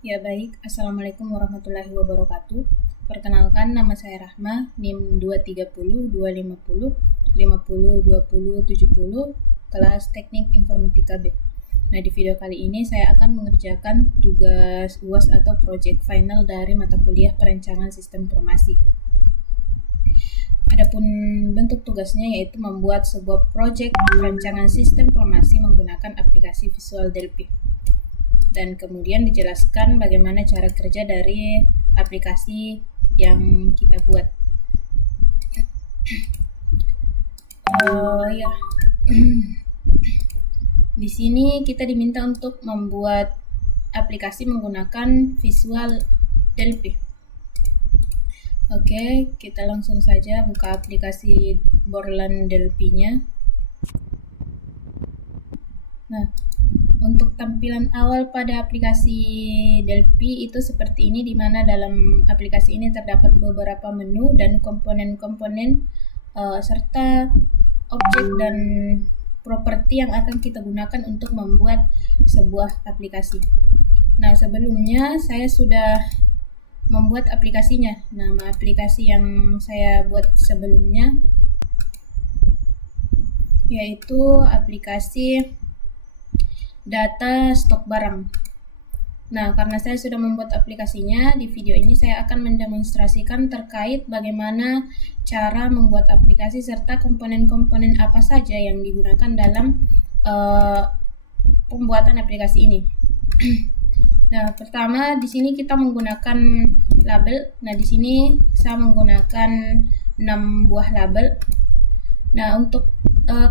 Ya baik, Assalamualaikum warahmatullahi wabarakatuh. Perkenalkan, nama saya Rahma, NIM 230 250 50 20 70, kelas Teknik Informatika B. Nah, di video kali ini saya akan mengerjakan tugas UAS atau project final dari mata kuliah Perencanaan Sistem Informasi. Adapun bentuk tugasnya yaitu membuat sebuah project perencanaan sistem informasi menggunakan aplikasi Visual Delphi. Dan kemudian dijelaskan bagaimana cara kerja dari aplikasi yang kita buat. Di sini kita diminta untuk membuat aplikasi menggunakan Visual Delphi. Oke, kita langsung saja buka aplikasi Borland Delphi-nya. Nah, untuk tampilan awal pada aplikasi Delphi itu seperti ini, di mana dalam aplikasi ini terdapat beberapa menu dan komponen-komponen serta objek dan properti yang akan kita gunakan untuk membuat sebuah aplikasi. Nah, sebelumnya saya sudah membuat aplikasinya. Nama aplikasi yang saya buat sebelumnya yaitu aplikasi data stok barang. Nah, karena saya sudah membuat aplikasinya, di video ini saya akan mendemonstrasikan terkait bagaimana cara membuat aplikasi serta komponen-komponen apa saja yang digunakan dalam pembuatan aplikasi ini. Nah, pertama di sini kita menggunakan label. Nah, di sini saya menggunakan 6 buah label. Nah, untuk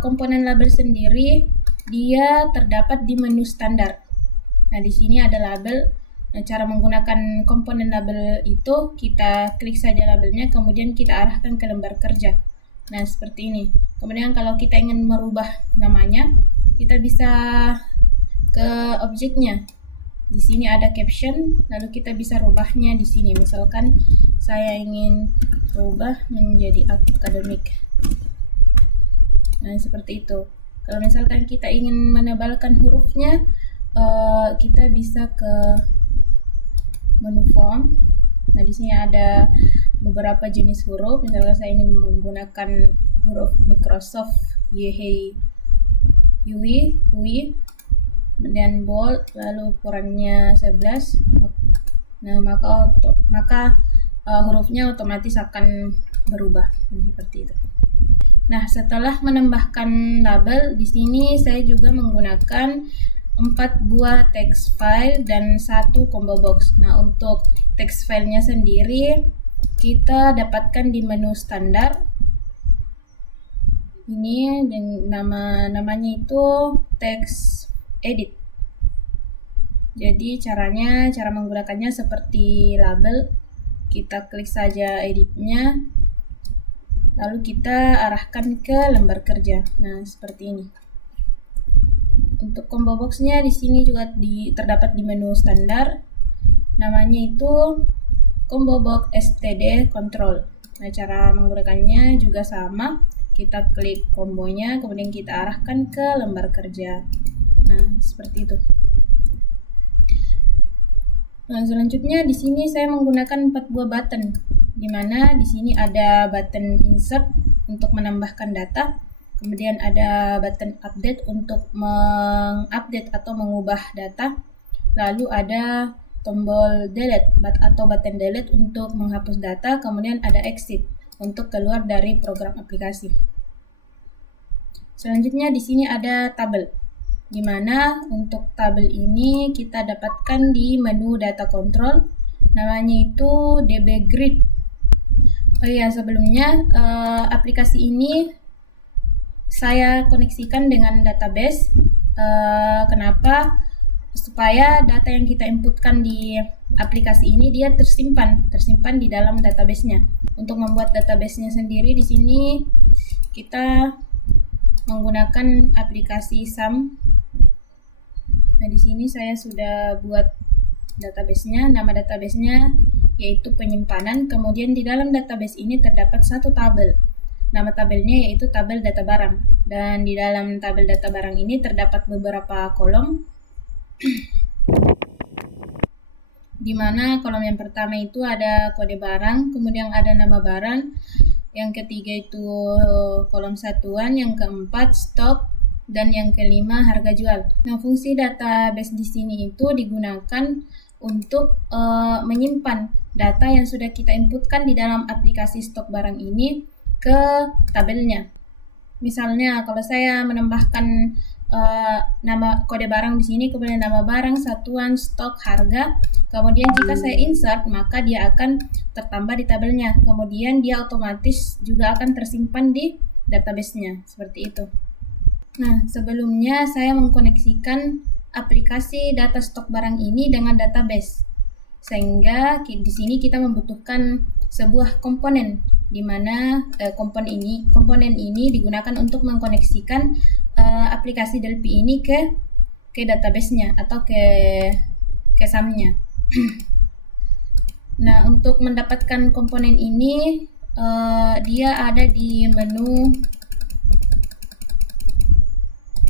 komponen label sendiri dia terdapat di menu standar. Nah, di sini ada label. Nah, cara menggunakan komponen label itu kita klik saja labelnya, kemudian kita arahkan ke lembar kerja. Nah, seperti ini. Kemudian kalau kita ingin merubah namanya, kita bisa ke objeknya. Di sini ada caption, lalu kita bisa rubahnya di sini. Misalkan saya ingin rubah menjadi akademik. Nah, seperti itu. Kalau misalkan kita ingin menebalkan hurufnya, kita bisa ke menu font. Nah, di sini ada beberapa jenis huruf. Misalkan saya ingin menggunakan huruf Microsoft UI, kemudian bold, lalu ukurannya 11. Nah, maka hurufnya otomatis akan berubah seperti itu. Nah, setelah menambahkan label, di sini saya juga menggunakan 4 buah text file dan 1 combo box. Nah, untuk text filenya sendiri kita dapatkan di menu standar. Ini dan namanya itu text edit. Jadi cara menggunakannya seperti label. Kita klik saja editnya, lalu kita arahkan ke lembar kerja. Nah, seperti ini. Untuk combo boxnya di sini juga terdapat di menu standar. Namanya itu combo box std control. Nah, cara menggunakannya juga sama. Kita klik kombonya, kemudian kita arahkan ke lembar kerja. Nah, seperti itu. Nah, selanjutnya di sini saya menggunakan 4 buah button, di mana di sini ada button insert untuk menambahkan data, kemudian ada button update untuk mengupdate atau mengubah data, lalu ada tombol delete atau button delete untuk menghapus data, kemudian ada exit untuk keluar dari program aplikasi. Selanjutnya di sini ada tabel, di mana untuk tabel ini kita dapatkan di menu data control, namanya itu DB Grid. Oh iya, sebelumnya aplikasi ini saya koneksikan dengan database. Kenapa? Supaya data yang kita inputkan di aplikasi ini dia tersimpan di dalam database-nya. Untuk membuat database-nya sendiri di sini kita menggunakan aplikasi SAM. Nah, di sini saya sudah buat database-nya. Nama database-nya yaitu penyimpanan. Kemudian di dalam database ini terdapat satu tabel. Nama tabelnya yaitu tabel data barang. Dan di dalam tabel data barang ini terdapat beberapa kolom. di mana kolom yang pertama itu ada kode barang, kemudian ada nama barang, yang ketiga itu kolom satuan, yang keempat stok, dan yang kelima harga jual. Nah, fungsi database di sini itu digunakan untuk menyimpan data yang sudah kita inputkan di dalam aplikasi stok barang ini ke tabelnya. Misalnya kalau saya menambahkan nama kode barang di sini, kemudian nama barang, satuan, stok, harga. Kemudian jika saya insert, maka dia akan tertambah di tabelnya. Kemudian dia otomatis juga akan tersimpan di database-nya, seperti itu. Nah, sebelumnya saya mengkoneksikan aplikasi data stok barang ini dengan database. Sehingga di sini kita membutuhkan sebuah komponen, di mana komponen ini digunakan untuk mengkoneksikan aplikasi Delphi ini ke database-nya atau ke SAM-nya. Nah, untuk mendapatkan komponen ini dia ada di menu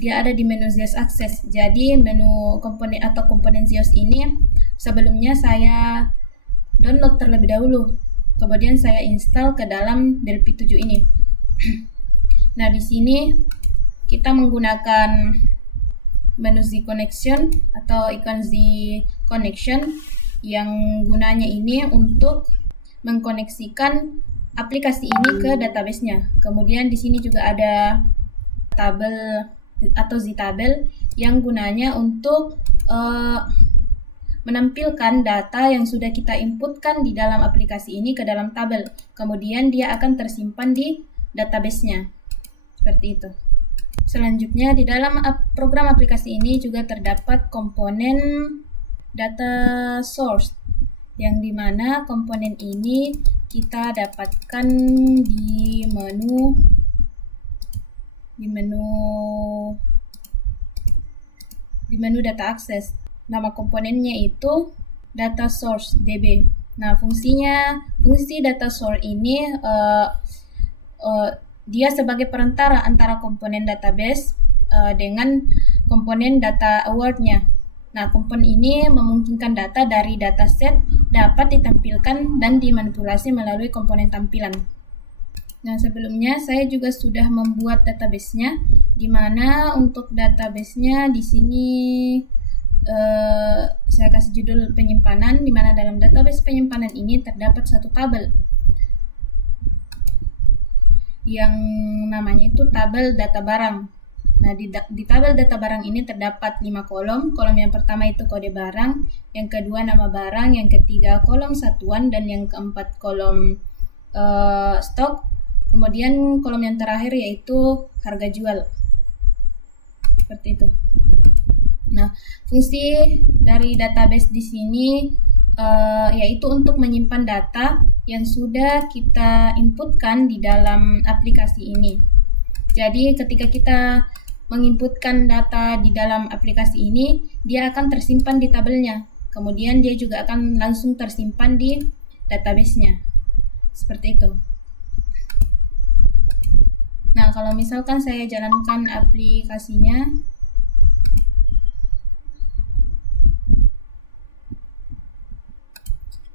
ZIOS Access. Jadi menu komponen atau komponen ZIOS ini sebelumnya saya download terlebih dahulu. Kemudian saya install ke dalam Delphi 7 ini. Nah, di sini kita menggunakan menu Z Connection atau ikon Z Connection yang gunanya ini untuk mengkoneksikan aplikasi ini ke database-nya. Kemudian di sini juga ada tabel atau Z-tabel yang gunanya untuk menampilkan data yang sudah kita inputkan di dalam aplikasi ini ke dalam tabel. Kemudian dia akan tersimpan di database-nya. Seperti itu. Selanjutnya, di dalam program aplikasi ini juga terdapat komponen data source, yang dimana komponen ini kita dapatkan di menu data access. Nama komponennya itu data source DB. Nah, fungsi data source ini dia sebagai perantara antara komponen database dengan komponen data award-nya. Nah, komponen ini memungkinkan data dari dataset dapat ditampilkan dan dimanipulasi melalui komponen tampilan. Nah, sebelumnya saya juga sudah membuat database-nya, di mana untuk database-nya di sini saya kasih judul penyimpanan, di mana dalam database penyimpanan ini terdapat satu tabel yang namanya itu tabel data barang. Nah, di tabel data barang ini terdapat 5 kolom. Kolom yang pertama itu kode barang, yang kedua nama barang, yang ketiga kolom satuan, dan yang keempat kolom stok. Kemudian kolom yang terakhir yaitu harga jual. Seperti itu. Nah, fungsi dari database di sini yaitu untuk menyimpan data yang sudah kita inputkan di dalam aplikasi ini. Jadi ketika kita menginputkan data di dalam aplikasi ini, dia akan tersimpan di tabelnya. Kemudian dia juga akan langsung tersimpan di database-nya. Seperti itu. Nah, kalau misalkan saya jalankan aplikasinya,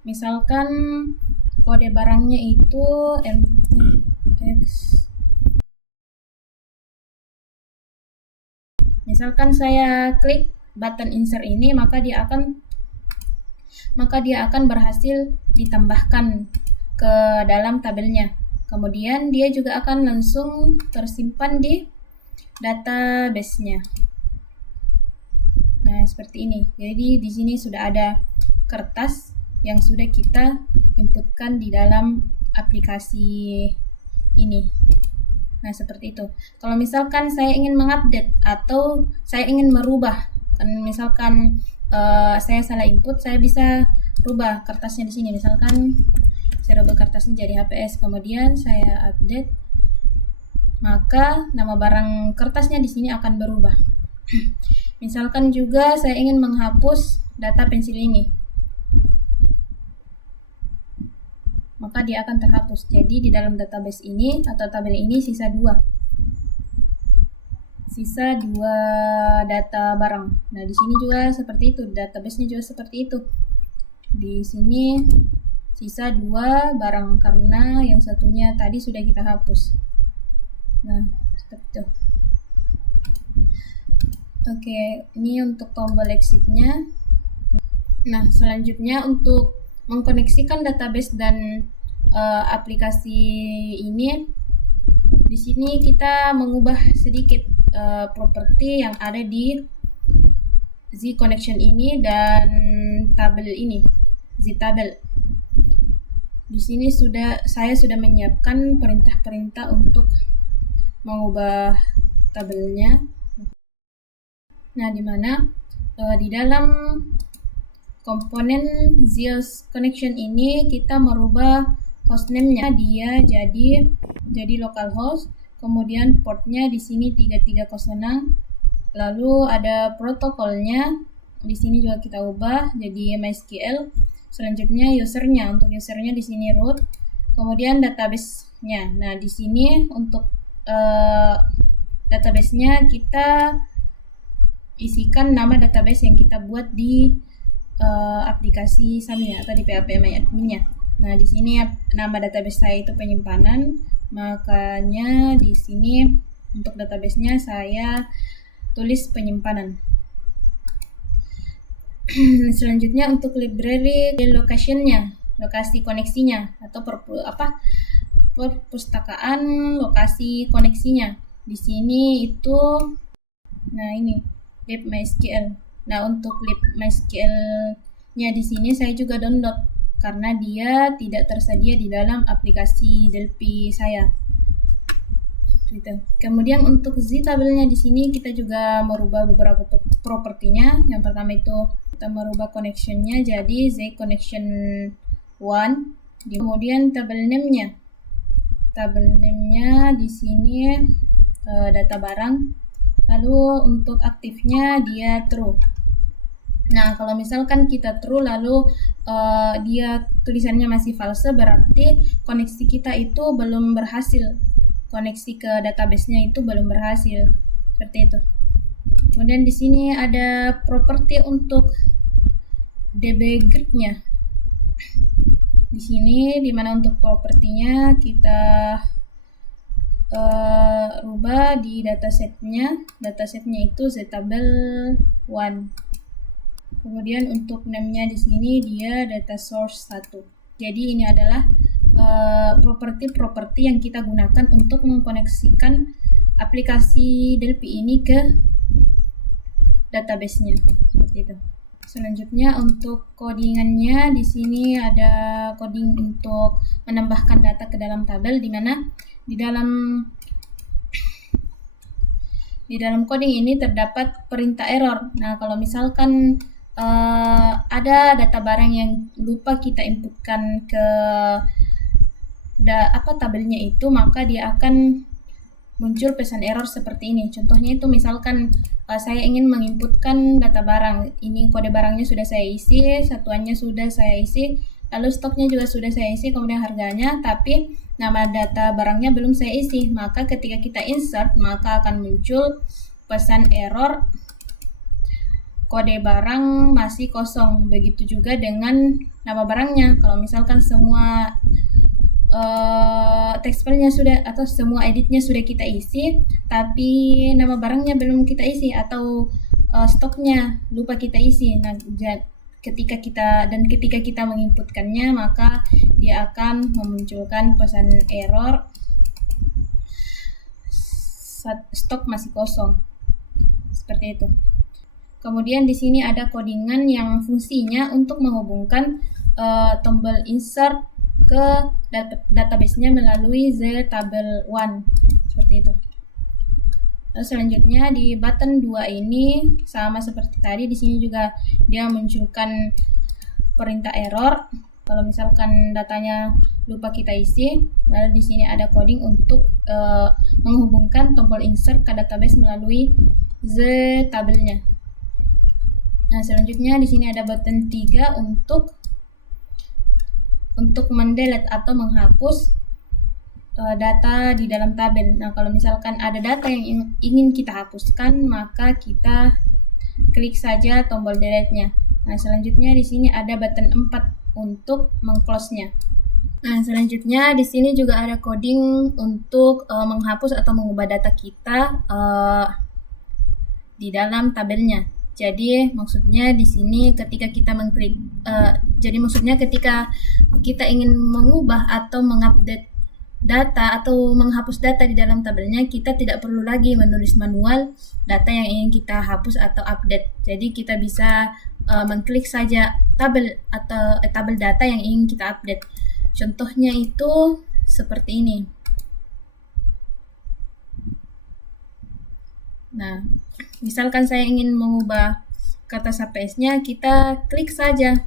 misalkan kode barangnya itu MTX. Misalkan saya klik button insert ini, maka dia akan berhasil ditambahkan ke dalam tabelnya. Kemudian dia juga akan langsung tersimpan di database-nya. Nah, seperti ini. Jadi di sini sudah ada kertas yang sudah kita inputkan di dalam aplikasi ini. Nah, seperti itu. Kalau misalkan saya ingin mengupdate atau saya ingin merubah, kan misalkan saya salah input, saya bisa rubah kertasnya di sini. Misalkan saya rubah kertasnya jadi HPS, kemudian saya update, maka nama barang kertasnya di sini akan berubah. Misalkan juga saya ingin menghapus data pensil ini, maka dia akan terhapus. Jadi di dalam database ini atau tabel ini sisa dua data barang. Nah, di sini juga seperti itu, database-nya juga seperti itu. Di sini sisa 2 barang karena yang satunya tadi sudah kita hapus. Nah, seperti itu. Oke, ini untuk tombol exitnya. Nah, selanjutnya untuk mengkoneksikan database dan aplikasi ini, di sini kita mengubah sedikit properti yang ada di Z connection ini dan tabel ini, Z tabel. Di sini saya sudah menyiapkan perintah-perintah untuk mengubah tabelnya. Nah, di mana di dalam komponen Z connection ini kita merubah hostname-nya, dia jadi localhost, kemudian portnya di sini 3306, lalu ada protokolnya di sini juga kita ubah jadi MySQL. Selanjutnya usernya, untuk usernya di sini root, kemudian database-nya. Nah, di sini untuk database-nya kita isikan nama database yang kita buat di aplikasi SAM-nya atau di PHP MyAdmin-nya. Nah, di sini nama database saya itu penyimpanan, makanya di sini untuk database-nya saya tulis penyimpanan. Selanjutnya untuk library location-nya, lokasi koneksinya atau perpustakaan lokasi koneksinya. Di sini itu, nah ini lib MySQL. Nah, untuk lib MySQL-nya di sini saya juga download karena dia tidak tersedia di dalam aplikasi Delphi saya. Gitu. Kemudian untuk Z tabelnya di sini kita juga merubah beberapa propertinya. Yang pertama itu kita merubah connection-nya jadi Z connection 1. Kemudian tabel name-nya. Tabel name-nya di sini data barang. Lalu untuk aktifnya dia true. Nah, kalau misalkan kita true lalu dia tulisannya masih false, berarti koneksi kita itu belum berhasil. Koneksi ke database-nya itu belum berhasil. Seperti itu. Kemudian di sini ada properti untuk DB grid-nya. Di sini dimana untuk propertinya kita rubah di datasetnya. Datasetnya itu ztabel 1. Kemudian untuk name-nya di sini dia data source 1. Jadi ini adalah properti-properti yang kita gunakan untuk mengkoneksikan aplikasi Delphi ini ke database-nya. Seperti itu. Selanjutnya untuk codingannya di sini ada coding untuk menambahkan data ke dalam tabel, di mana di dalam coding ini terdapat perintah error. Nah, kalau misalkan ada data barang yang lupa kita inputkan ke tabelnya itu, maka dia akan muncul pesan error seperti ini. Contohnya itu misalkan saya ingin menginputkan data barang, ini kode barangnya sudah saya isi, satuannya sudah saya isi, lalu stoknya juga sudah saya isi, kemudian harganya, tapi nama data barangnya belum saya isi. Maka ketika kita insert, maka akan muncul pesan error kode barang masih kosong. Begitu juga dengan nama barangnya. Kalau misalkan semua text filenya sudah atau semua editnya sudah kita isi, tapi nama barangnya belum kita isi atau stoknya lupa kita isi. Nah, ketika kita menginputkannya, maka dia akan memunculkan pesan error stok masih kosong. Seperti itu. Kemudian di sini ada codingan yang fungsinya untuk menghubungkan tombol insert ke database-nya melalui ztabel 1. Seperti itu. Lalu selanjutnya di button 2 ini sama seperti tadi, di sini juga dia munculkan perintah error kalau misalkan datanya lupa kita isi. Lalu di sini ada coding untuk menghubungkan tombol insert ke database melalui ztabelnya. Nah, selanjutnya di sini ada button 3 untuk mendelete atau menghapus data di dalam tabel. Nah, kalau misalkan ada data yang ingin kita hapuskan, maka kita klik saja tombol delete-nya. Nah, selanjutnya di sini ada button 4 untuk meng-close-nya. Nah, selanjutnya di sini juga ada coding untuk menghapus atau mengubah data kita di dalam tabelnya. Jadi maksudnya di sini ketika kita mengklik, ketika kita ingin mengubah atau mengupdate data atau menghapus data di dalam tabelnya, kita tidak perlu lagi menulis manual data yang ingin kita hapus atau update. Jadi kita bisa mengklik saja tabel atau tabel data yang ingin kita update. Contohnya itu seperti ini. Nah, misalkan saya ingin mengubah kertas HPS-nya, kita klik saja.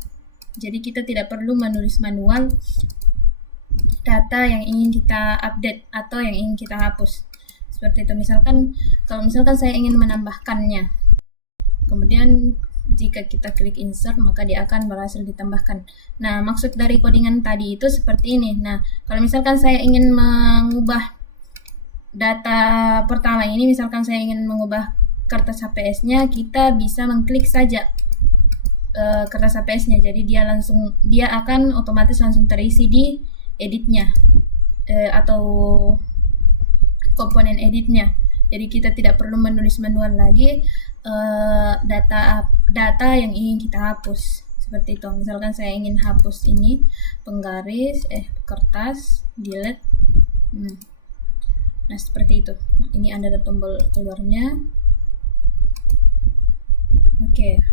Jadi kita tidak perlu menulis manual data yang ingin kita update atau yang ingin kita hapus. Seperti itu. Kalau misalkan saya ingin menambahkannya, kemudian jika kita klik insert, maka dia akan berhasil ditambahkan. Nah, maksud dari codingan tadi itu seperti ini. Nah, kalau misalkan saya ingin mengubah data pertama ini, misalkan saya ingin mengubah kertas HPS-nya, kita bisa mengklik saja kertas HPS-nya. Jadi dia akan otomatis langsung terisi di editnya atau komponen editnya. Jadi kita tidak perlu menulis manual lagi data yang ingin kita hapus. Seperti itu. Misalkan saya ingin hapus ini penggaris kertas, delete. Nah, seperti itu. Nah, ini ada tombol keluarnya. Oke.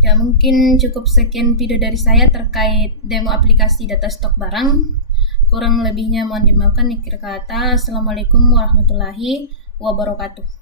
Ya, mungkin cukup sekian video dari saya terkait demo aplikasi data stok barang. Kurang lebihnya mohon dimaafkan. Akhir kata, Assalamualaikum warahmatullahi wabarakatuh.